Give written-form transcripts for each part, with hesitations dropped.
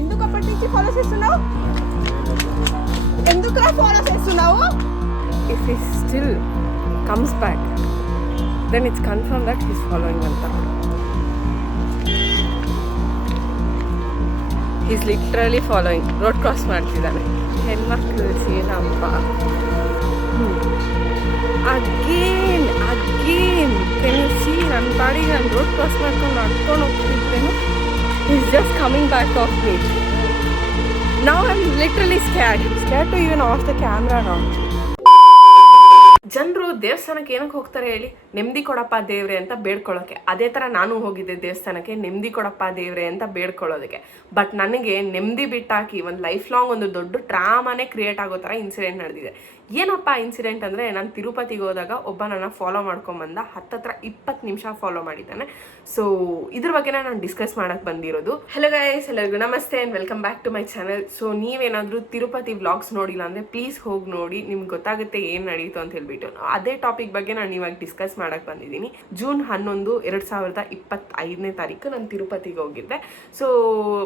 ఎందుకు అప్పటి నుంచి ఫాలో చేస్తున్నావు? ఎందుకురా ఫాలో చేస్తున్నావు? If he still comes back, then it's confirmed that he's following Anta. He's literally following. Road cross ಮಾಡ್ತಿದ್ದಾನೆ. ಹೆಣ್ಮಕ್ಳು Seenappa. Again. Can you see? ನನ್ನ ಪಾಡಿಗೆ ನಾನು ರೋಡ್ ಕ್ರಾಸ್ ಮಾಡ್ಕೊಂಡು ನಡ್ಕೊಂಡು ಹೋಗ್ತಿದ್ದೇನು. He's just coming back off me. Now I'm literally scared to even off the camera now. ಜನರು ದೇವಸ್ಥಾನಕ್ಕೆ ಏನಕ್ಕೆ ಹೋಗ್ತಾರೆ ಹೇಳಿ? ನೆಮ್ಮದಿ ಕೊಡಪ್ಪ ದೇವ್ರೆ ಅಂತ ಬೇಡ್ಕೊಳ್ಳೋಕೆ. ಅದೇ ಥರ ನಾನು ಹೋಗಿದ್ದೆ ದೇವಸ್ಥಾನಕ್ಕೆ, ನೆಮ್ಮದಿ ಕೊಡಪ್ಪ ದೇವ್ರೆ ಅಂತ ಬೇಡ್ಕೊಳ್ಳೋದಕ್ಕೆ. ಬಟ್ ನನಗೆ ನೆಮ್ಮದಿ ಬಿಟ್ಟಾಕಿ ಒಂದು ಲೈಫ್ ಲಾಂಗ್ ಒಂದು ದೊಡ್ಡ ಡ್ರಾಮಾನೇ ಕ್ರಿಯೇಟ್ ಆಗೋ ಥರ ಇನ್ಸಿಡೆಂಟ್ ನಡೆದಿದೆ. ಏನಪ್ಪ ಇನ್ಸಿಡೆಂಟ್ ಅಂದರೆ, ನಾನು ತಿರುಪತಿಗೆ ಹೋದಾಗ ಒಬ್ಬ ನನ್ನ ಫಾಲೋ ಮಾಡ್ಕೊಂಬಂದ. 10-20 ನಿಮಿಷ ಫಾಲೋ ಮಾಡಿದ್ದಾನೆ. ಸೊ ಇದ್ರ ಬಗ್ಗೆ ನಾನು ಡಿಸ್ಕಸ್ ಮಾಡೋಕ್ಕೆ ಬಂದಿರೋದು. ಹಲೋ ಗೈಸ್, ಎಲ್ಲರಿಗೂ ನಮಸ್ತೆ and welcome back to my channel. So ನೀವೇನಾದರೂ ತಿರುಪತಿ ವ್ಲಾಗ್ಸ್ ನೋಡಿಲ್ಲ ಅಂದರೆ ಪ್ಲೀಸ್ ಹೋಗಿ ನೋಡಿ, ನಿಮ್ಗೆ ಗೊತ್ತಾಗುತ್ತೆ ಏನು ನಡೀತು ಅಂತ ಹೇಳ್ಬಿಟ್ಟು. ಅದೇ ಟಾಪಿಕ್ ಬಗ್ಗೆ ನಾನು ಇವಾಗ ಡಿಸ್ಕಸ್ ಮಾಡೋಕ್ಕೆ ಬಂದಿದ್ದೀನಿ. ಜೂನ್ 11, 2025ನೇ ತಾರೀಕು ನಾನು ತಿರುಪತಿಗೆ ಹೋಗಿದ್ದೆ. ಸೊ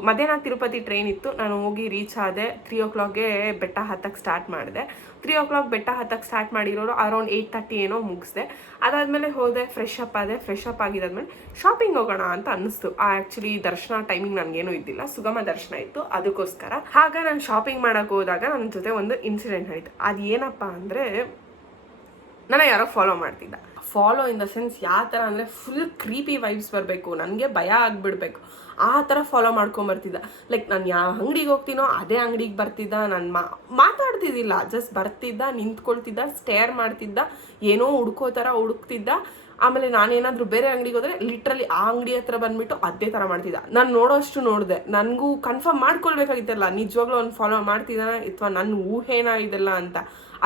ಮಧ್ಯಾಹ್ನ ತಿರುಪತಿ ಟ್ರೈನ್ ಇತ್ತು. ನಾನು ಹೋಗಿ ರೀಚ್ ಆದೆ. 3 o'clockಗೆ ಬೆಟ್ಟ ಹತ್ತಕ್ಕೆ ಸ್ಟಾರ್ಟ್ ಮಾಡಿದೆ. 3 o'clock ಬೆಟ್ಟ ಹತ್ತಕ್ಕೆ ಸ್ಟಾರ್ಟ್ ಮಾಡಿರೋರು ಅರೌಂಡ್ 8:30 ಏನೋ ಮುಗಿಸ್ದೆ. ಅದಾದಮೇಲೆ ಹೋದೆ, ಫ್ರೆಶ್ ಅಪ್ ಆದೆ. ಫ್ರೆಶ್ ಅಪ್ ಆಗಿದ್ದಾದ್ಮೇಲೆ ಶಾಪಿಂಗ್ ಹೋಗೋಣ ಅಂತ ಅನ್ನಿಸ್ತು. ಆ್ಯಕ್ಚುಲಿ ದರ್ಶನ ಟೈಮಿಂಗ್ ನನಗೇನೂ ಇದ್ದಿಲ್ಲ, ಸುಗಮ ದರ್ಶನ ಇತ್ತು, ಅದಕ್ಕೋಸ್ಕರ. ಆಗ ನಾನು ಶಾಪಿಂಗ್ ಮಾಡೋಕೆ ಹೋದಾಗ ನನ್ನ ಜೊತೆ ಒಂದು ಇನ್ಸಿಡೆಂಟ್ ಆಯಿತು. ಅದು ಏನಪ್ಪ ಅಂದರೆ, ನನ್ನ ಯಾರೋ ಫಾಲೋ ಮಾಡ್ತಿದ್ದ. ಫಾಲೋ ಇನ್ ದ ಸೆನ್ಸ್ ಯಾವ ಥರ ಅಂದರೆ, ಫುಲ್ ಕ್ರೀಪಿ ವೈಬ್ಸ್ ಬರಬೇಕು, ನನಗೆ ಭಯ ಆಗಿಬಿಡ್ಬೇಕು, ಆ ಥರ ಫಾಲೋ ಮಾಡ್ಕೊಂಬರ್ತಿದ್ದ. ಲೈಕ್ ನಾನು ಯಾವ ಅಂಗಡಿಗೆ ಹೋಗ್ತೀನೋ ಅದೇ ಅಂಗಡಿಗೆ ಬರ್ತಿದ್ದ. ನಾನು ಮಾತಾಡ್ತಿದ್ದಿಲ್ಲ, ಜಸ್ಟ್ ಬರ್ತಿದ್ದ, ನಿಂತ್ಕೊಳ್ತಿದ್ದ, ಸ್ಟೇರ್ ಮಾಡ್ತಿದ್ದ, ಏನೋ ಹುಡ್ಕೋ ಥರ ಹುಡುಕ್ತಿದ್ದ. ಆಮೇಲೆ ನಾನೇನಾದರೂ ಬೇರೆ ಅಂಗಡಿಗೆ ಹೋದರೆ ಲಿಟ್ರಲಿ ಆ ಅಂಗಡಿ ಹತ್ರ ಬಂದುಬಿಟ್ಟು ಅದೇ ಥರ ಮಾಡ್ತಿದ್ದ. ನಾನು ನೋಡೋಷ್ಟು ನೋಡಿದೆ, ನನಗೂ ಕನ್ಫರ್ಮ್ ಮಾಡ್ಕೊಳ್ಬೇಕಾಗಿತ್ತಲ್ಲ ನಿಜವಾಗ್ಲೂ ಅವ್ನು ಫಾಲೋ ಮಾಡ್ತಿದ್ದಾನ ಅಥವಾ ನನ್ನ ಊಹೇನ ಇದೆಲ್ಲ ಅಂತ.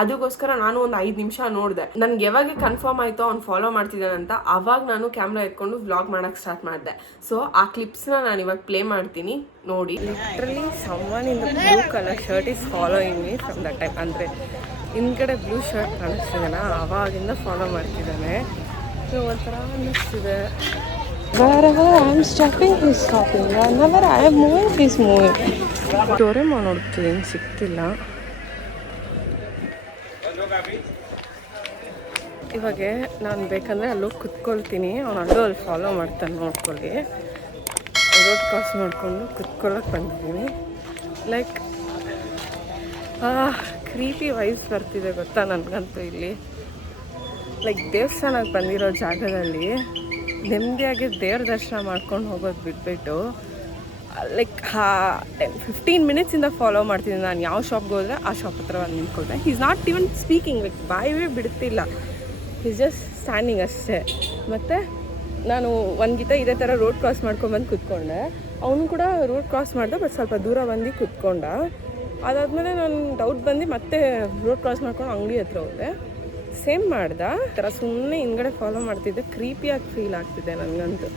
ಅದಕ್ಕೋಸ್ಕರ ನಾನು ಒಂದು 5 ನಿಮಿಷ ನೋಡಿದೆ. ನನಗೆ ಯಾವಾಗ ಕನ್ಫರ್ಮ್ ಆಯಿತೋ ಅವ್ನು ಫಾಲೋ ಮಾಡ್ತಿದ್ದಾನಂತ, ಅವಾಗ ನಾನು ಕ್ಯಾಮ್ರಾ ಎತ್ಕೊಂಡು ವ್ಲಾಗ್ ಮಾಡೋಕ್ಕೆ ಸ್ಟಾರ್ಟ್ ಮಾಡಿದೆ. ಸೊ ಆ ಕ್ಲಿಪ್ಸ್ನ ನಾನು ಇವಾಗ ಪ್ಲೇ ಮಾಡ್ತೀನಿ, ನೋಡಿ. Literally someone in the blue colour shirt is following me from that time. ಅಂದರೆ ಹಿಂದ್ಗಡೆ ಬ್ಲೂ ಶರ್ಟ್ ಕಾಣಿಸ್ತಿದ್ದಾನೆ, ಆವಾಗಿಂದ ಫಾಲೋ ಮಾಡ್ತಿದ್ದಾನೆ. ಸೊ ಒಂಥರ ಅನ್ನಿಸ್ತಿದೆ. Wherever I am stopping, he is stopping. Whenever I am moving, he is moving. Doraemon ನೋಡ್ತೀನಿ, ಸಿಗ್ತಿಲ್ಲ. ಇವಾಗ ನಾನು ಬೇಕಂದರೆ ಅಲ್ಲೋಗಿ ಕುತ್ಕೊಳ್ತೀನಿ, ಅವನು ಅಲ್ಲಿ ಫಾಲೋ ಮಾಡ್ತಾನೆ, ನೋಡ್ಕೊಳ್ಳಿ. ರೋಡ್ ಕ್ರಾಸ್ ಮಾಡಿಕೊಂಡು ಕುತ್ಕೊಳ್ಳೋಕೆ ಬಂದಿದ್ದೀನಿ. ಲೈಕ್ ಕ್ರೀಪಿ ವೈಬ್ಸ್ ಬರ್ತಿದೆ ಗೊತ್ತಾ ನನಗಂತೂ ಇಲ್ಲಿ. ಲೈಕ್ ದೇವಸ್ಥಾನಕ್ಕೆ ಬಂದಿರೋ ಜಾಗದಲ್ಲಿ ನೆಮ್ಮದಿಯಾಗಿ ದೇವ್ರ ದರ್ಶನ ಮಾಡ್ಕೊಂಡು ಹೋಗೋದು ಬಿಟ್ಬಿಟ್ಟು ಲೈಕ್ 15 ಮಿನಿಟ್ಸಿಂದ ಫಾಲೋ ಮಾಡ್ತಿದ್ದೀನಿ. ನಾನು ಯಾವ ಶಾಪ್ಗೆ ಹೋದರೆ ಆ ಶಾಪ್ ಹತ್ರ ಒಂದು ನಿಂತ್ಕೊಂಡೆ. Is not even speaking, like ಬಾಯವೇ ಬಿಡ್ತಿಲ್ಲ, ಈಸ್ ಜಸ್ಟ್ ಸ್ಟ್ಯಾಂಡಿಂಗ್ ಅಷ್ಟೇ. ಮತ್ತು ನಾನು ಒಂದು ಗೀತ ಇದೇ ಥರ ರೋಡ್ ಕ್ರಾಸ್ ಮಾಡ್ಕೊಂಬಂದು ಕುತ್ಕೊಂಡೆ. ಅವನು ಕೂಡ ರೋಡ್ ಕ್ರಾಸ್ ಮಾಡ್ದೆ, ಬಟ್ ಸ್ವಲ್ಪ ದೂರ ಬಂದು ಕುತ್ಕೊಂಡ. ಅದಾದಮೇಲೆ ನಾನು ಡೌಟ್ ಬಂದು ಮತ್ತೆ ರೋಡ್ ಕ್ರಾಸ್ ಮಾಡ್ಕೊಂಡು ಅಂಗಡಿ ಹತ್ರ ಹೋದೆ, ಸೇಮ್ ಮಾಡ್ದೆ. ಈ ಥರ ಸುಮ್ಮನೆ ಹಿಂದ್ಗಡೆ ಫಾಲೋ ಮಾಡ್ತಿದ್ದೆ, ಕ್ರೀಪಿಯಾಗಿ ಫೀಲ್ ಆಗ್ತಿದೆ ನನಗಂತೂ.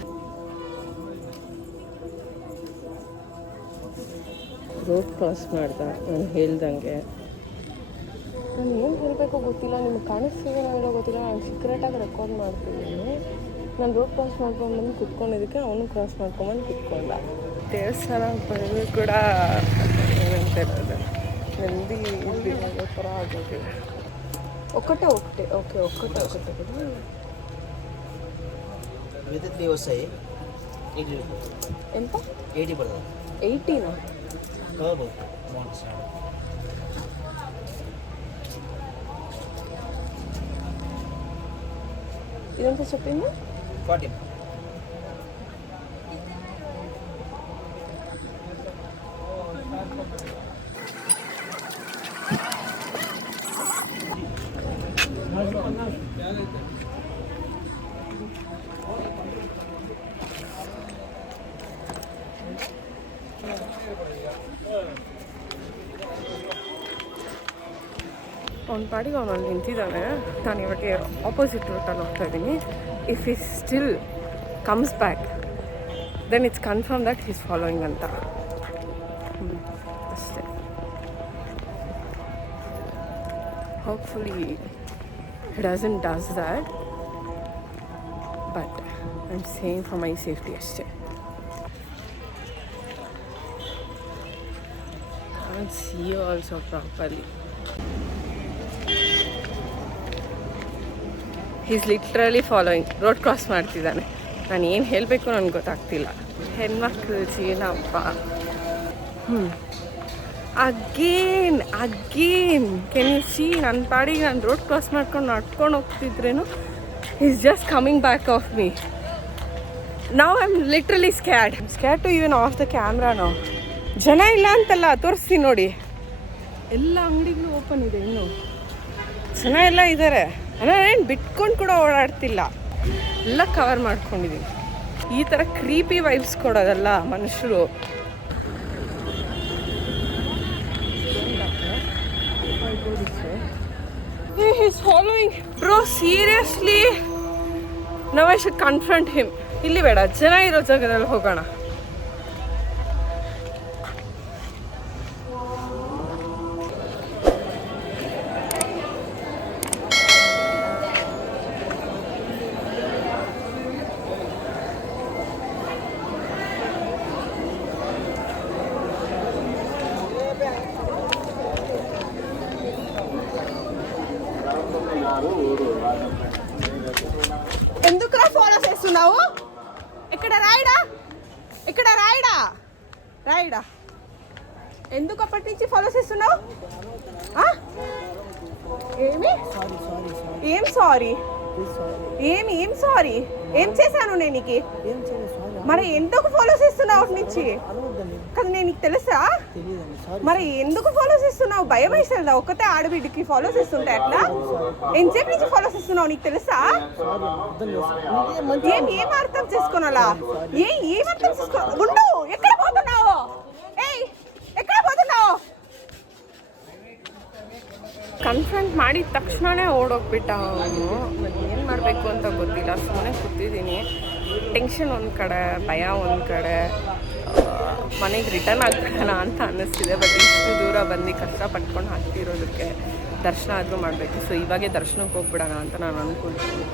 ರೋಡ್ ಕ್ರಾಸ್ ಮಾಡ್ದೆ ನಾನು ಹೇಳ್ದಂಗೆ. ನಾನು ಏನು ಹೇಳಬೇಕು ಗೊತ್ತಿಲ್ಲ, ನಿಮ್ಗೆ ಕಾಣಿಸ್ತಿದೆ ಹೇಳೋ ಗೊತ್ತಿಲ್ಲ. ನಾನು ಸೀಕ್ರೆಟಾಗಿ ರೆಕಾರ್ಡ್ ಮಾಡ್ತಿದ್ದೀನಿ. ನಾನು ರೋಡ್ ಕ್ರಾಸ್ ಮಾಡ್ಕೊಂಡು ಬಂದು ಕುತ್ಕೊಂಡಿದ್ದಕ್ಕೆ ಅವನು ಕ್ರಾಸ್ ಮಾಡ್ಕೊಂಬಂದು ಕುತ್ಕೊಂಡ. ದೇವಸ್ಥಾನಕ್ಕೆ ಬಂದರೂ ಕೂಡ ಏನಂತ ಇರೋದು ನೆಮ್ಮದಿ ಇಲ್ಲದಿರೋ ಥರ ಆಗೋದಿಲ್ಲ. ఒక్కటే ఓకే ఒక్కటే విత్ 3 వస్తాయి. 80 ఎంత? 80 పడుతుంది. 80నా? కబో మోన్స్ ఇదంత చెప్పింది 40. ಅವ್ನ ಪಾಡಿಗೆ ಅವನಲ್ಲಿ ನಿಂತಿದ್ದಾನೆ. ನಾನು ಇವಾಗ ಆಪೋಸಿಟ್ ರೂಟಲ್ಲಿ ಹೋಗ್ತಾ ಇದ್ದೀನಿ. ಇಫ್ ಈ still comes back, then it's confirm that he's following ಅಂತ ಅಷ್ಟೇ. Hopefully he doesn't does that, but I'm saying for my safety ಅಷ್ಟೇ. can't see also properly. He's literally following. Road cross ಮಾಡ್ತಿದ್ದಾನೆ. ನಾನು ಏನು ಹೇಳಬೇಕು ನನಗೆ ಗೊತ್ತಾಗ್ತಿಲ್ಲ. ಹೆಣ್ಮಕ್ಳು ಜೀವನಪ್ಪ. ಅಗೇನ್ ಕೆನ್ ಯು ಸಿ ನನ್ನ ಪಾಡಿಗೆ ನಾನು ರೋಡ್ ಕ್ರಾಸ್ ಮಾಡ್ಕೊಂಡು ನಡ್ಕೊಂಡು ಹೋಗ್ತಿದ್ರೇನು is just coming back of me. ನಾವು I am literally scared to even off the camera. ನಾವು ಜನ ಇಲ್ಲ ಅಂತಲ್ಲ, ತೋರಿಸ್ತೀನಿ ನೋಡಿ, ಎಲ್ಲ ಅಂಗಡಿಗಳು ಓಪನ್ ಇದೆ, ಇನ್ನು ಜನ ಎಲ್ಲ ಇದ್ದಾರೆ. ನಾನೇನು ಬಿಟ್ಕೊಂಡು ಕೂಡ ಓಡಾಡ್ತಿಲ್ಲ, ಎಲ್ಲ ಕವರ್ ಮಾಡ್ಕೊಂಡಿದ್ದೀನಿ. ಈ ಥರ ಕ್ರೀಪಿ ವೈಬ್ಸ್ ಕೊಡೋದಲ್ಲ ಮನುಷ್ಯರು. He's following. Bro, seriously? Now I should confront him. ಇಲ್ಲಿ ಬೇಡ, ಜನ ಇರೋ ಜಾಗದಲ್ಲಿ ಹೋಗೋಣ. ఎందుకురా ఫాలో చేస్తున్నావు? ఇక్కడ రాయడా ఎందుకు అప్పటి నుంచి ఫాలో చేస్తున్నావు? ఏం సారీ? ఏం చేశాను నేను నీకు? మరి ఎందుకు ఫాలో చేస్తున్నావు అప్పటి నుంచి? కదా నేను నీకు తెలుసా? మరి ఎందుకు ఫాలో చేస్తున్నావు? భయం వేసేదా ఒక్కతే ఆడబిడ్డకి ఫాలో చేస్తుంటే? అట్లా ఎంతసేపు నుంచి ఫాలో చేస్తున్నావు నీకు తెలుసా? ఏం అర్థం చేసుకోనాలా? ఏం అర్థం చేసుకో? ఉండు, ఎక్కడ పోతున్నావు? ఎక్కడ పోతున్నావు? ಕನ್ಫ್ರಂಟ್ ಮಾಡಿದ ತಕ್ಷಣವೇ ಓಡೋಗ್ಬಿಟ್ಟ ಅವನು. ಏನು ಮಾಡಬೇಕು ಅಂತ ಗೊತ್ತಿಲ್ಲ, ಸುಮ್ಮನೆ ಕೂತಿದ್ದೀನಿ. ಟೆನ್ಷನ್ ಒಂದು ಕಡೆ, ಭಯ ಒಂದು ಕಡೆ, ಮನೆಗೆ ರಿಟರ್ನ್ ಆಗ್ಬಿಡೋಣ ಅಂತ ಅನ್ನಿಸ್ತಿದೆ. ಬಟ್ ಇಷ್ಟು ದೂರ ಬಂದು ಕಷ್ಟಪಟ್ಕೊಂಡು ಹಾಕ್ತಿರೋದಕ್ಕೆ ದರ್ಶನ ಆದರೂ ಮಾಡಬೇಕು. ಸೊ ಇವಾಗೇ ದರ್ಶನಕ್ಕೆ ಹೋಗ್ಬಿಡೋಣ ಅಂತ ನಾನು ಅಂದ್ಕೊಳ್ತೀನಿ.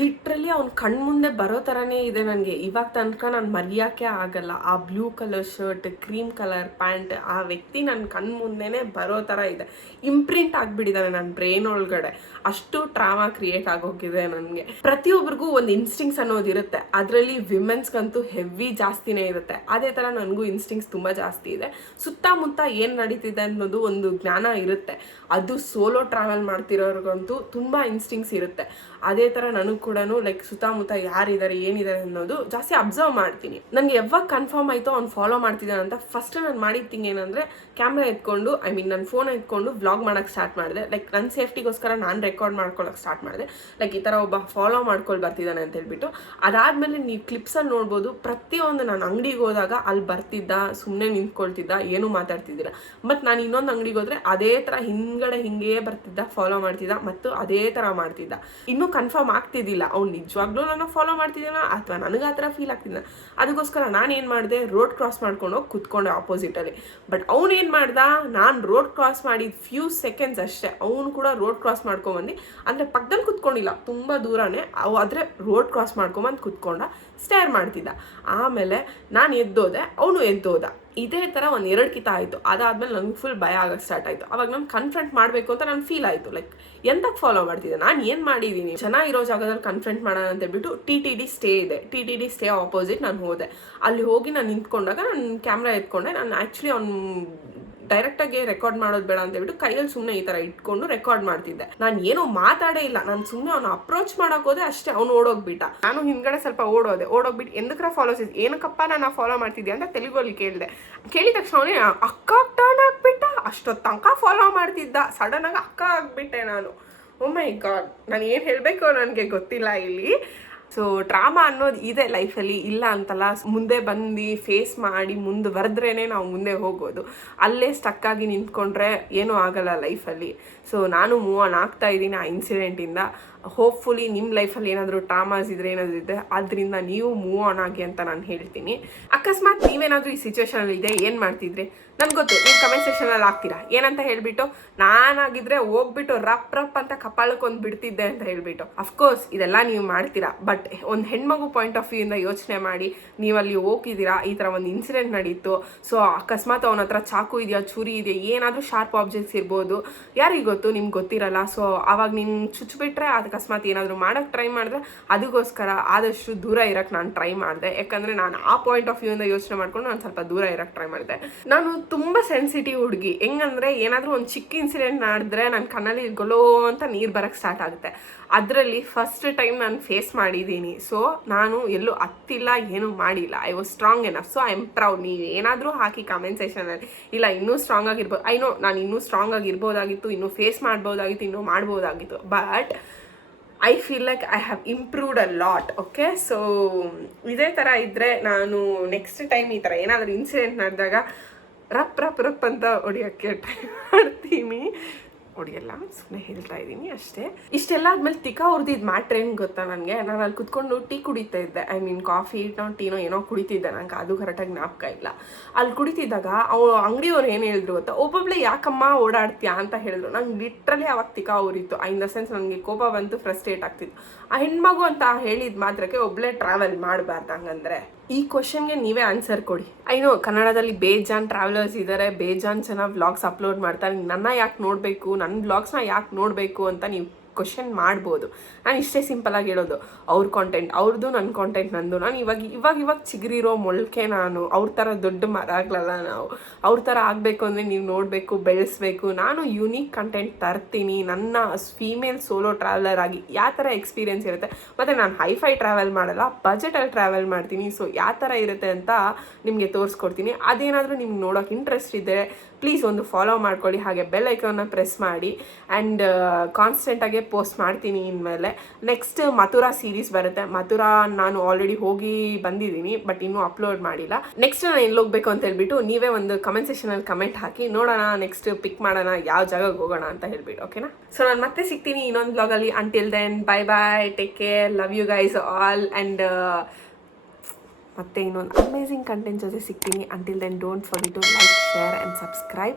ಲಿಟ್ರಲಿ ಅವ್ನ ಕಣ್ಮುಂದೆ ಬರೋ ಥರನೇ ಇದೆ ನನಗೆ. ಇವಾಗ ತನಕ ನಾನು ಮರೆಯೋಕ್ಕೆ ಆಗಲ್ಲ. ಆ blue colour shirt, cream colour pant, ಆ ವ್ಯಕ್ತಿ ನನ್ನ ಕಣ್ಮುಂದೆನೇ ಬರೋ ಥರ ಇದೆ. ಇಂಪ್ರಿಂಟ್ ಆಗಿಬಿಟ್ಟಿದ್ದಾನೆ ನನ್ನ ಬ್ರೈನ್ ಒಳಗಡೆ. ಅಷ್ಟು ಟ್ರಾಮಾ ಕ್ರಿಯೇಟ್ ಆಗೋಗಿದೆ ನನಗೆ. ಪ್ರತಿಯೊಬ್ಬರಿಗೂ ಒಂದು ಇನ್ಸ್ಟಿಂಕ್ಸ್ ಅನ್ನೋದಿರುತ್ತೆ. ಅದರಲ್ಲಿ ವಿಮೆನ್ಸ್ಗಂತೂ ಹೆವಿ ಜಾಸ್ತಿನೇ ಇರುತ್ತೆ. ಅದೇ ಥರ ನನಗೂ ಇನ್ಸ್ಟಿಂಕ್ಸ್ ತುಂಬ ಜಾಸ್ತಿ ಇದೆ. ಸುತ್ತಮುತ್ತ ಏನು ನಡೀತಿದೆ ಅನ್ನೋದು ಒಂದು ಜ್ಞಾನ ಇರುತ್ತೆ. ಅದು ಸೋಲೋ ಟ್ರಾವೆಲ್ ಮಾಡ್ತಿರೋರ್ಗಂತೂ ತುಂಬ ಇನ್ಸ್ಟಿಂಕ್ಸ್ ಇರುತ್ತೆ. ಅದೇ ಥರ ನನಗೆ ಕೂಡ ಲೈಕ್ ಸುತ್ತಮುತ್ತ ಯಾರಿದ್ದಾರೆ ಏನಿದ್ದಾರೆ ಅನ್ನೋದು ಜಾಸ್ತಿ ಅಬ್ಸರ್ವ್ ಮಾಡ್ತೀನಿ. ನನಗೆ ಯಾವಾಗ ಕನ್ಫರ್ಮ್ ಆಯಿತು ಅವ್ನು ಫಾಲೋ ಮಾಡ್ತಿದ್ದಾನೆ ಅಂತ ಫಸ್ಟ್ ನಾನು ಮಾಡಿದ ಥಿಂಗ್ ಏನಂದರೆ, ಕ್ಯಾಮ್ರಾ ಎತ್ಕೊಂಡು ನನ್ನ ಫೋನ್ ಎತ್ಕೊಂಡು ವ್ಲಾಗ್ ಮಾಡೋಕ್ಕೆ ಸ್ಟಾರ್ಟ್ ಮಾಡಿದೆ. ಲೈಕ್ ನನ್ನ ಸೇಫ್ಟಿಗೋಸ್ಕರ ನಾನು ರೆಕಾರ್ಡ್ ಮಾಡ್ಕೊಳ್ಳೋಕೆ ಸ್ಟಾರ್ಟ್ ಮಾಡಿದೆ. ಲೈಕ್ ಈ ಥರ ಒಬ್ಬ ಫಾಲೋ ಮಾಡ್ಕೊಂಡು ಬರ್ತಿದ್ದಾನೆ ಅಂತ ಹೇಳ್ಬಿಟ್ಟು. ಅದಾದಮೇಲೆ ನೀವು ಕ್ಲಿಪ್ಸಲ್ಲಿ ನೋಡ್ಬೋದು, ಪ್ರತಿಯೊಂದು ನಾನು ಅಂಗಡಿಗೆ ಹೋದಾಗ ಅಲ್ಲಿ ಬರ್ತಿದ್ದ, ಸುಮ್ಮನೆ ನಿಂತ್ಕೊಳ್ತಿದ್ದ, ಏನೂ ಮಾತಾಡ್ತಿದ್ದಿಲ್ಲ. ಮತ್ತು ನಾನು ಇನ್ನೊಂದು ಅಂಗಡಿಗೆ ಹೋದರೆ ಅದೇ ಥರ ಹಿಂದ್ಗಡೆ ಹಿಂಗೇ ಬರ್ತಿದ್ದ, ಫಾಲೋ ಮಾಡ್ತಿದ್ದ ಮತ್ತು ಅದೇ ಥರ ಮಾಡ್ತಿದ್ದ. ಇನ್ನೂ ಕನ್ಫರ್ಮ್ ಆಗ್ತಿದ್ದಿಲ್ಲ ಅವ್ನು ನಿಜವಾಗ್ಲೂ ನನ್ನ ಫಾಲೋ ಮಾಡ್ತಿದ್ದಾನ ಅಥವಾ ನನಗೆ ಆ ಥರ ಫೀಲ್ ಆಗ್ತಿದ್ದ. ಅದಕ್ಕೋಸ್ಕರ ನಾನು ಏನು ಮಾಡಿದೆ, ರೋಡ್ ಕ್ರಾಸ್ ಮಾಡ್ಕೊಂಡು ಹೋಗಿ ಕುತ್ಕೊಂಡೆ ಆಪೋಸಿಟಲ್ಲಿ. ಬಟ್ ಅವ್ನು ಏನು ಮಾಡ್ದ, ನಾನು ರೋಡ್ ಕ್ರಾಸ್ ಮಾಡಿದ ಫ್ಯೂ ಸೆಕೆಂಡ್ಸ್ ಅಷ್ಟೇ ಅವನು ಕೂಡ ರೋಡ್ ಕ್ರಾಸ್ ಮಾಡ್ಕೊಂಬಂದು, ಅಂದರೆ ಪಕ್ಕದಲ್ಲಿ ಕುತ್ಕೊಂಡಿಲ್ಲ, ತುಂಬ ದೂರನೇ, ಆದರೆ ರೋಡ್ ಕ್ರಾಸ್ ಮಾಡ್ಕೊಂಬಂದು ಕುತ್ಕೊಂಡ, ಸ್ಟೇರ್ ಮಾಡ್ತಿದ್ದ. ಆಮೇಲೆ ನಾನು ಎದ್ದೋದೆ, ಅವನು ಎದ್ದೋದ. ಇದೇ ಥರ ಒಂದು 2 ಕಿತ ಆಯಿತು. ಅದಾದಮೇಲೆ ನಂಗೆ ಫುಲ್ ಭಯ ಆಗೋಕ್ಕೆ ಸ್ಟಾರ್ಟ್ ಆಯಿತು. ಅವಾಗ ನಾನು ಕನ್ಫ್ರಂಟ್ ಮಾಡಬೇಕು ಅಂತ ನಾನು ಫೀಲ್ ಆಯಿತು. ಲೈಕ್ ಎಂತಕ್ಕೆ ಫಾಲೋ ಮಾಡ್ತಿದ್ದೆ, ನಾನು ಏನು ಮಾಡಿದ್ದೀನಿ, ಜನ ಇರೋ ಜಾಗದಲ್ಲಿ ಕನ್ಫ್ರಂಟ್ ಮಾಡೋಣ ಅಂತ ಹೇಳ್ಬಿಟ್ಟು TTD ಸ್ಟೇ ಇದೆ, TTD ಸ್ಟೇ ಆಪೋಸಿಟ್ ನಾನು ಹೋದೆ. ಅಲ್ಲಿ ಹೋಗಿ ನಾನು ನಿಂತ್ಕೊಂಡಾಗ ನಾನು ಕ್ಯಾಮ್ರಾ ಎತ್ಕೊಂಡೆ. ನಾನು ಆ್ಯಕ್ಚುಲಿ ಅವ್ನು ಡೈರೆಕ್ಟಾಗಿ ರೆಕಾರ್ಡ್ ಮಾಡೋದು ಬೇಡ ಅಂತ ಹೇಳ್ಬಿಟ್ಟು ಕೈಯಲ್ಲಿ ಸುಮ್ಮನೆ ಈ ಥರ ಇಟ್ಕೊಂಡು ರೆಕಾರ್ಡ್ ಮಾಡ್ತಿದ್ದೆ. ನಾನು ಏನೋ ಮಾತಾಡೇ ಇಲ್ಲ, ನಾನು ಸುಮ್ಮನೆ ಅವ್ನು ಅಪ್ರೋಚ್ ಮಾಡೋಕೆ ಹೋದೆ ಅಷ್ಟೇ. ಅವ್ನು ಓಡೋಗ್ಬಿಟ್ಟ. ನಾನು ಹಿಂದ್ಗಡೆ ಸ್ವಲ್ಪ ಓಡೋಗ್ಬಿಟ್ಟು ಎಂದಕ್ರ ಫಾಲೋ ಏನಕ್ಕಪ್ಪ ನಾನು ಫಾಲೋ ಮಾಡ್ತಿದ್ದೆ ಅಂತ ತೆಲುಗಲ್ಲಿ ಕೇಳಿದ ತಕ್ಷಣ ಅವನೇ ಅಕ್ಕ ಟರ್ನ್ ಆಗ್ಬಿಟ್ಟ. ಅಷ್ಟೊತ್ತು ತನಕ ಫಾಲೋ ಮಾಡ್ತಿದ್ದ, ಸಡನ್ನಾಗಿ ಅಕ್ಕ ಆಗ್ಬಿಟ್ಟೆ ನಾನು. ಓ ಮೈ ಗಾಡ್, ನಾನು ಏನು ಹೇಳಬೇಕು ನನಗೆ ಗೊತ್ತಿಲ್ಲ ಇಲ್ಲಿ. ಸೊ ಡ್ರಾಮಾ ಅನ್ನೋದು ಇದೆ ಲೈಫಲ್ಲಿ, ಇಲ್ಲ ಅಂತಲ್ಲ. ಮುಂದೆ ಬಂದು ಫೇಸ್ ಮಾಡಿ ಮುಂದುವರೆದ್ರೇ ನಾವು ಮುಂದೆ ಹೋಗೋದು. ಅಲ್ಲೇ ಸ್ಟಕ್ಕಾಗಿ ನಿಂತ್ಕೊಂಡ್ರೆ ಏನೂ ಆಗಲ್ಲ ಲೈಫಲ್ಲಿ. ಸೊ ನಾನು ಮೂವ್ ಆನ್ ಆಗ್ತಾ ಇದ್ದೀನಿ ಆ ಇನ್ಸಿಡೆಂಟಿಂದ. ಹೋಪ್ಫುಲಿ ನಿಮ್ಮ ಲೈಫಲ್ಲಿ ಏನಾದರೂ ಟ್ರಾಮಾಸ್ ಇದ್ರೆ ಏನಾದರೂ ಇದೆ ಅದರಿಂದ ನೀವು ಮೂವ್ ಆನ್ ಆಗಿ ಅಂತ ನಾನು ಹೇಳ್ತೀನಿ. ಅಕಸ್ಮಾತ್ ನೀವೇನಾದರೂ ಈ ಸಿಚುವೇಶನಲ್ಲಿ ಇದೆ ಏನು ಮಾಡ್ತಿದ್ರಿ ನನ್ಗೆ ಗೊತ್ತು, ನೀವು ಕಮೆಂಟ್ ಸೆಕ್ಷನಲ್ಲಿ ಹಾಕ್ತೀರಾ ಏನಂತ ಹೇಳ್ಬಿಟ್ಟು, ನಾನಾಗಿದ್ರೆ ಹೋಗ್ಬಿಟ್ಟು ರಪ್ ಅಂತ ಕಪಾಳಕ್ಕೆ ಒಂದು ಬಿಡ್ತಿದ್ದೆ ಅಂತ ಹೇಳ್ಬಿಟ್ಟು. ಅಫ್ಕೋರ್ಸ್ ಇದೆಲ್ಲ ನೀವು ಮಾಡ್ತೀರಾ, ಬಟ್ ಒಂದು ಹೆಣ್ಮಗು ಪಾಯಿಂಟ್ ಆಫ್ ವ್ಯೂ ಇಂದ ಯೋಚನೆ ಮಾಡಿ. ನೀವಲ್ಲಿ ಹೋಗಿದ್ದೀರಾ, ಈ ಥರ ಒಂದು ಇನ್ಸಿಡೆಂಟ್ ನಡೀತು, ಸೊ ಅಕಸ್ಮಾತ್ ಅವನ ಹತ್ರ ಚಾಕು ಇದೆಯಾ, ಚೂರಿ ಇದೆಯಾ, ಏನಾದರೂ ಶಾರ್ಪ್ ಆಬ್ಜೆಕ್ಟ್ಸ್ ಇರ್ಬೋದು, ಯಾರಿಗೆ ಗೊತ್ತು, ನಿಮ್ಗೆ ಗೊತ್ತಿರಲ್ಲ. ಸೊ ಆವಾಗ ನೀನು ಚುಚ್ಚಿಬಿಟ್ರೆ ಅದು ಅಕಸ್ಮಾತ್ ಏನಾದರೂ ಮಾಡೋಕ್ಕೆ ಟ್ರೈ ಮಾಡಿದ್ರೆ ಅದಕ್ಕೋಸ್ಕರ ಆದಷ್ಟು ದೂರ ಇರೋಕ್ಕೆ ನಾನು ಟ್ರೈ ಮಾಡಿದೆ. ಯಾಕಂದರೆ ನಾನು ಆ ಪಾಯಿಂಟ್ ಆಫ್ ವ್ಯೂ ಇಂದ ಯೋಚನೆ ಮಾಡ್ಕೊಂಡು ನಾನು ಸ್ವಲ್ಪ ದೂರ ಇರೋಕ್ಕೆ ಟ್ರೈ ಮಾಡಿದೆ. ನಾನು ತುಂಬ ಸೆನ್ಸಿಟಿವ್ ಹುಡುಗಿ. ಹೆಂಗಂದರೆ ಏನಾದರೂ ಒಂದು ಚಿಕ್ಕ ಇನ್ಸಿಡೆಂಟ್ ಮಾಡಿದ್ರೆ ನನ್ನ ಕಣ್ಣಲ್ಲಿ ಗೊಲೋ ಅಂತ ನೀರು ಬರೋಕ್ಕೆ ಸ್ಟಾರ್ಟ್ ಆಗುತ್ತೆ. ಅದರಲ್ಲಿ ಫಸ್ಟ್ ಟೈಮ್ ನಾನು ಫೇಸ್ ಮಾಡಿದ್ದೀನಿ. ಸೊ ನಾನು ಎಲ್ಲೂ ಹತ್ತಿಲ್ಲ, ಏನೂ ಮಾಡಿಲ್ಲ. I was strong enough. So I am proud. ನೀವು ಏನಾದರೂ ಹಾಕಿ ಕಾಮೆಂಟ್ ಸೆಕ್ಷನಲ್ಲಿ, ಇಲ್ಲ ಇನ್ನೂ ಸ್ಟ್ರಾಂಗ್ ಆಗಿರ್ಬೋದು, ಐ ನೋ ನಾನು ಇನ್ನೂ ಸ್ಟ್ರಾಂಗ್ ಆಗಿರ್ಬೋದಾಗಿತ್ತು, ಇನ್ನೂ ಫೇಸ್ ಮಾಡ್ಬೋದಾಗಿತ್ತು, ಇನ್ನೂ ಮಾಡ್ಬೋದಾಗಿತ್ತು. But I feel like I have improved a lot. Okay, so ಇದೇ ಥರ ಇದ್ದರೆ ನಾನು ನೆಕ್ಸ್ಟ್ ಟೈಮ್ ಈ ಥರ ಏನಾದರೂ ಇನ್ಸಿಡೆಂಟ್ ನಡೆದಾಗ ರಪ್ ಅಂತ ಹೊಡಿಯೋಕ್ಕೆ ಟ್ರೈ ಮಾಡ್ತೀನಿ. ಹೊಡಿಯಲ್ಲ, ಸುಮ್ಮನೆ ಹೇಳ್ತಾ ಇದ್ದೀನಿ ಅಷ್ಟೇ. ಇಷ್ಟೆಲ್ಲ ಆದ್ಮೇಲೆ ತಿಕ್ಕ ಅವ್ರದ್ದು ಮ್ಯಾಟ್ರ್ ಏನು ಗೊತ್ತಾ ನನಗೆ, ನಾನು ಅಲ್ಲಿ ಕುತ್ಕೊಂಡು ಟೀ ಕುಡಿತಾ ಇದ್ದೆ. ಐ ಮೀನ್ ಕಾಫಿ ಟೀನೋ ಏನೋ ಕುಡಿತಿದ್ದೆ, ನಂಗೆ ಅದು ಕರೆಕ್ಟಾಗಿ ಜ್ಞಾಪಕ ಇಲ್ಲ. ಅಲ್ಲಿ ಕುಡಿತಿದ್ದಾಗ ಅಂಗಡಿಯವ್ರು ಏನು ಹೇಳಿದ್ರು ಗೊತ್ತಾ, ಒಬ್ಬೊಬ್ಳೆ ಯಾಕಮ್ಮ ಓಡಾಡ್ತೀಯಾ ಅಂತ ಹೇಳಿದ್ರು. ನಂಗೆ ಲಿಟ್ರಲಿ ಅವಾಗ ತಿಕ್ಕ ಅವ್ರಿತ್ತು. ಇನ್ ದ ಸೆನ್ಸ್ ನನಗೆ ಕೋಪ ಬಂತು, ಫ್ರಸ್ಟ್ರೇಟ್ ಆಗ್ತಿತ್ತು. ಆ ಹೆಣ್ಮಗು ಅಂತ ಹೇಳಿದ ಮಾತ್ರಕ್ಕೆ ಒಬ್ಬಳೇ ಟ್ರಾವೆಲ್ ಮಾಡಬಾರ್ದು. ಹಂಗಂದ್ರೆ ಈ ಕ್ವಶನ್ಗೆ ನೀವೇ ಆನ್ಸರ್ ಕೊಡಿ. ಐನೋ ಕನ್ನಡದಲ್ಲಿ ಬೇಜಾನ್ ಟ್ರಾವೆಲರ್ಸ್ ಇದ್ದಾರೆ, ಬೇಜಾನ್ ಜನ ವ್ಲಾಗ್ಸ್ ಅಪ್ಲೋಡ್ ಮಾಡ್ತಾರೆ. ನನ್ನ ಯಾಕೆ ನೋಡಬೇಕು, ನನ್ನ ವ್ಲಾಗ್ಸ್ನ ಯಾಕೆ ನೋಡಬೇಕು ಅಂತ ನೀವು ಕ್ವಶನ್ ಮಾಡ್ಬೋದು. ನಾನು ಇಷ್ಟೇ ಸಿಂಪಲಾಗಿ ಹೇಳೋದು, ಅವ್ರ ಕಾಂಟೆಂಟ್ ಅವ್ರದ್ದು, ನನ್ನ ಕಾಂಟೆಂಟ್ ನಂದು. ನಾನು ಇವಾಗ ಚಿಗುರಿರೋ ಮೊಳಕೆ. ನಾನು ಅವ್ರ ಥರ ದೊಡ್ಡ ಮರ ಆಗ್ಲಲ್ಲ. ನಾವು ಅವ್ರ ಥರ ಆಗಬೇಕು ಅಂದರೆ ನೀವು ನೋಡಬೇಕು, ಬೆಳೆಸಬೇಕು. ನಾನು ಯೂನಿಕ್ ಕಂಟೆಂಟ್ ತರ್ತೀನಿ. ನನ್ನ ಫೀಮೇಲ್ ಸೋಲೋ ಟ್ರಾವೆಲರ್ ಆಗಿ ಯಾವ ಥರ ಎಕ್ಸ್ಪೀರಿಯೆನ್ಸ್ ಇರುತ್ತೆ, ಮತ್ತು ನಾನು ಹೈಫೈ ಟ್ರಾವೆಲ್ ಮಾಡಲ್ಲ, ಬಜೆಟಲ್ಲಿ ಟ್ರಾವೆಲ್ ಮಾಡ್ತೀನಿ. ಸೊ ಯಾವ ಥರ ಇರುತ್ತೆ ಅಂತ ನಿಮಗೆ ತೋರಿಸ್ಕೊಡ್ತೀನಿ. ಅದೇನಾದರೂ ನಿಮ್ಗೆ ನೋಡೋಕೆ ಇಂಟ್ರೆಸ್ಟ್ ಇದ್ದರೆ ಪ್ಲೀಸ್ ಒಂದು ಫಾಲೋ ಮಾಡ್ಕೊಳ್ಳಿ, ಹಾಗೆ ಬೆಲ್ ಐಕಾನ್ನ ಪ್ರೆಸ್ ಮಾಡಿ. ಆ್ಯಂಡ್ ಕಾನ್ಸ್ಟೆಂಟಾಗೆ ಪೋಸ್ಟ್ ಮಾಡ್ತೀನಿ ಇನ್ಮೇಲೆ. ನೆಕ್ಸ್ಟ್ ಮಥುರಾ ಸೀರೀಸ್ ಬರುತ್ತೆ. ಮಥುರಾ ನಾನು ಆಲ್ರೆಡಿ ಹೋಗಿ ಬಂದಿದ್ದೀನಿ, ಬಟ್ ಇನ್ನೂ ಅಪ್ಲೋಡ್ ಮಾಡಿಲ್ಲ. ನೆಕ್ಸ್ಟ್ ನಾನು ಎಲ್ಲಿ ಹೋಗ್ಬೇಕು ಅಂತ ಹೇಳ್ಬಿಟ್ಟು ನೀವೇ ಒಂದು ಕಮೆಂಟ್ ಸೆಕ್ಷನಲ್ಲಿ ಕಮೆಂಟ್ ಹಾಕಿ, ನೋಡೋಣ ನೆಕ್ಸ್ಟ್ ಪಿಕ್ ಮಾಡೋಣ ಯಾವ ಜಾಗಕ್ಕೆ ಹೋಗೋಣ ಅಂತ ಹೇಳ್ಬಿಟ್ಟು. ಓಕೆನಾ? ಸೊ ನಾನು ಮತ್ತೆ ಸಿಗ್ತೀನಿ ಇನ್ನೊಂದು ಬ್ಲಾಗಲ್ಲಿ. Until then bye bye, take care, love you guys all. And ಮತ್ತೆ ಇನ್ನೊಂದು ಅಮೇಝಿಂಗ್ ಕಂಟೆಂಟ್ ಜೊತೆ ಸಿಗ್ತೀನಿ. Until then don't forget to like, share and subscribe.